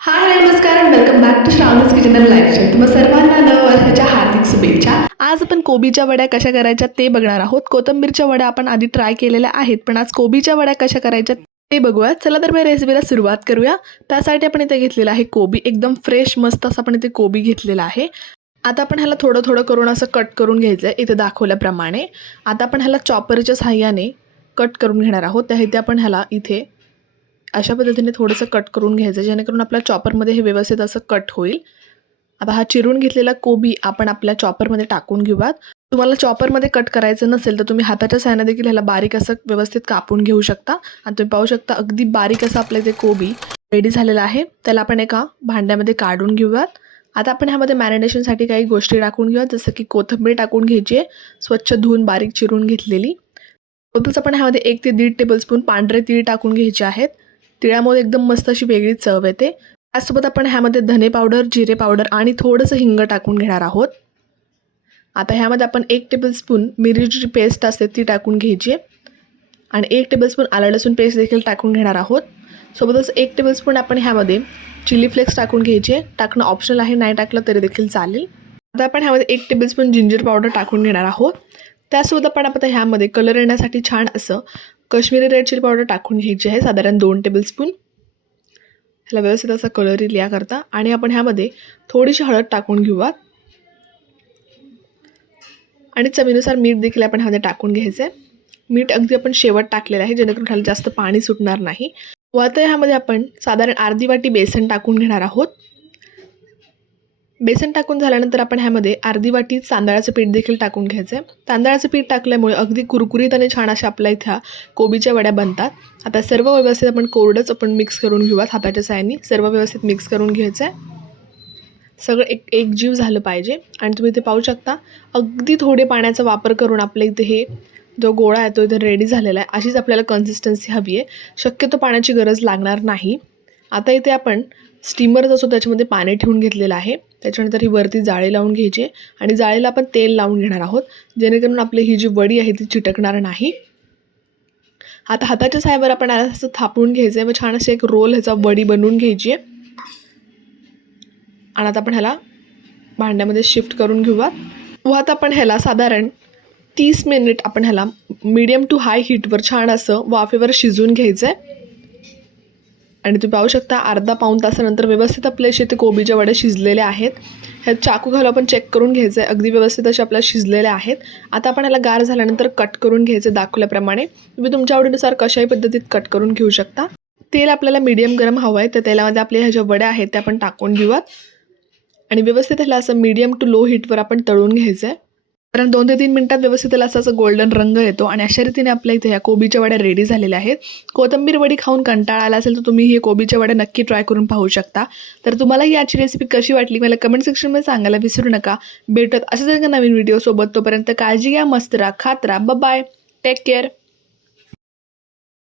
हाय नमस्कार welcome back to Shravani's kitchen and lifestyle तुम्हाला सर्वांना नववर्षाच्या हार्दिक शुभेच्छा. आज आपण कोबीच्या वड्या कशा करायच्या ते बघणार आहोत. कोथंबीरच्या वड्या आपण आधी ट्राय केलेल्या आहेत पण आज कोबीच्या वड्या कशा करायच्या ते बघूया. चला तर मी रेसिपीला सुरुवात करूया. त्यासाठी आपण इथे घेतलेलं आहे कोबी. एकदम फ्रेश मस्त असं आपण इथे कोबी घेतलेला आहे. आता आपण ह्याला थोडं थोडं करून असं कट करून घ्यायचं आहे इथे दाखवल्याप्रमाणे. आता आपण ह्याला चॉपरच्या साह्याने कट करून घेणार आहोत. त्या इथे आपण ह्याला इथे अशा पद्धतीने थोडंसं कट करून घ्यायचं जेणेकरून आपल्या चॉपरमध्ये हे व्यवस्थित असं कट होईल. आता हा चिरून घेतलेला कोबी आपण आपल्या चॉपरमध्ये टाकून घेऊयात. तुम्हाला चॉपरमध्ये कट करायचं नसेल तर तुम्ही हाताच्या साह्याने देखील ह्याला बारीक असं व्यवस्थित कापून घेऊ शकता. आणि तुम्ही पाहू शकता अगदी बारीक असं आपलं ते कोबी रेडी झालेलं आहे. त्याला आपण एका भांड्यामध्ये काढून घेऊयात. आता आपण ह्यामध्ये मॅरिनेशनसाठी काही गोष्टी टाकून घेऊयात जसं की कोथिंबीर टाकून घ्यायची आहे. स्वच्छ धुवून बारीक चिरून घेतलेली. सोबतच आपण ह्यामध्ये एक ते दीड टेबलस्पून पांढरे तीळ टाकून घ्यायचे आहेत. तिळामुळे एकदम मस्त अशी वेगळी चव येते. त्याचसोबत आपण ह्यामध्ये धने पावडर जिरे पावडर आणि थोडंसं हिंग टाकून घेणार आहोत. आता ह्यामध्ये आपण एक टेबलस्पून मिरचीची पेस्ट असते ती टाकून घ्यायची. आहे आणि एक टेबलस्पून आलं लसूण पेस्ट देखील टाकून घेणार आहोत. सोबतच एक टेबलस्पून आपण ह्यामध्ये चिली फ्लेक्स टाकून घ्यायचे. टाकणं ऑप्शनल आहे नाही टाकलं तरी देखील चालेल. आता आपण ह्यामध्ये एक टेबलस्पून जिंजर पावडर टाकून घेणार आहोत. त्यासोबत आपण आता ह्यामध्ये कलर येण्यासाठी छान असं कश्मीरी रेड चिली पावडर टाकून घ्यायची आहे साधारण दोन टेबलस्पून ह्याला व्यवस्थित असा कलर येईल याकरता आणि आपण ह्यामध्ये थोडीशी हळद टाकून घेऊयात. आणि चवीनुसार मीठ देखील आपण ह्यामध्ये टाकून घ्यायचं आहे मीठ अगदी आपण शेवट टाकलेलं आहे जेणेकरून ह्याला जास्त पाणी सुटणार नाही. व आता ह्यामध्ये आपण साधारण अर्धी वाटी बेसन टाकून घेणार आहोत. बेसन टाकून झाल्यानंतर आपण ह्यामध्ये अर्धी वाटी तांदळाचं पीठ देखील टाकून घ्यायचं आहे. तांदळाचं पीठ टाकल्यामुळे अगदी कुरकुरीत आणि छान अशा आपल्या इथ्या कोबीच्या वड्या बनतात. आता सर्व व्यवस्थित आपण कोरडंच आपण मिक्स करून घेऊयात हाताच्या साह्याने सर्व व्यवस्थित मिक्स करून घ्यायचं आहे. सगळं एक एकजीव झालं पाहिजे. आणि तुम्ही इथे पाहू शकता अगदी थोडे पाण्याचा वापर करून आपल्या इथे हे जो गोळा आहे तो इथे रेडी झालेला आहे. अशीच आपल्याला कन्सिस्टन्सी हवी आहे. शक्यतो पाण्याची गरज लागणार नाही. आता इथे आपण स्टीमर जसं त्याच्यामध्ये पाणी ठेवून घेतलेलं आहे. त्याच्यानंतर ही वरती जाळी लावून घ्यायची आहे आणि जाळीला आपण तेल लावून घेणार आहोत. जेणेकरून आपली ही जी वडी आहे ती चिटकणार नाही. आता हाताच्या साह्यावर आपण याला असं थापून घ्यायचं आहे व छान असे एक रोल ह्याचा वडी बनवून घ्यायची आहे. आणि आता आपण ह्याला भांड्यामध्ये शिफ्ट करून घेऊयात. व आता आपण ह्याला साधारण तीस मिनिट आपण ह्याला मीडियम टू हाय हीटवर छान असं वाफेवर शिजवून घ्यायचं आहे आणि तुम्ही पाहू शकता अर्धा पाऊण तासानंतर व्यवस्थित आपले असे ते कोबीच्या वड्या शिजलेल्या आहेत. ह्या चाकू घालून आपण चेक करून घ्यायचं आहे अगदी व्यवस्थित असे आपल्या शिजलेल्या आहेत. आता आपण याला गार झाल्यानंतर कट करून घ्यायचं दाखवल्याप्रमाणे. तुम्ही तुमच्या आवडीनुसार कशाही पद्धतीत कट करून घेऊ शकता. तेल आपल्याला मीडियम गरम हवं आहे तर तेलामध्ये आपल्या ह्या ज्या वड्या आहेत त्या आपण टाकून घेऊयात. आणि व्यवस्थित ह्याला असं मीडियम टू लो हीटवर आपण तळून घ्यायचं आहे कारण दोन ते तीन मिनटात व्यवस्थित त्याला असं असं गोल्डन रंग येतो आणि अशा रीतीने आपल्या इथे ह्या कोबीच्या वड्या रेडी झालेल्या आहेत. कोथिंबीर वडी खाऊन कंटाळा आला असेल तर तुम्ही हे कोबीच्या वड्या नक्की ट्राय करून पाहू शकता. तर तुम्हाला ही आजची रेसिपी कशी वाटली मला कमेंट सेक्शनमध्ये सांगायला विसरू नका. भेटत अशाच एका नवीन व्हिडिओसोबत तोपर्यंत काळजी घ्या मस्त राहा खात राहा. Bye take care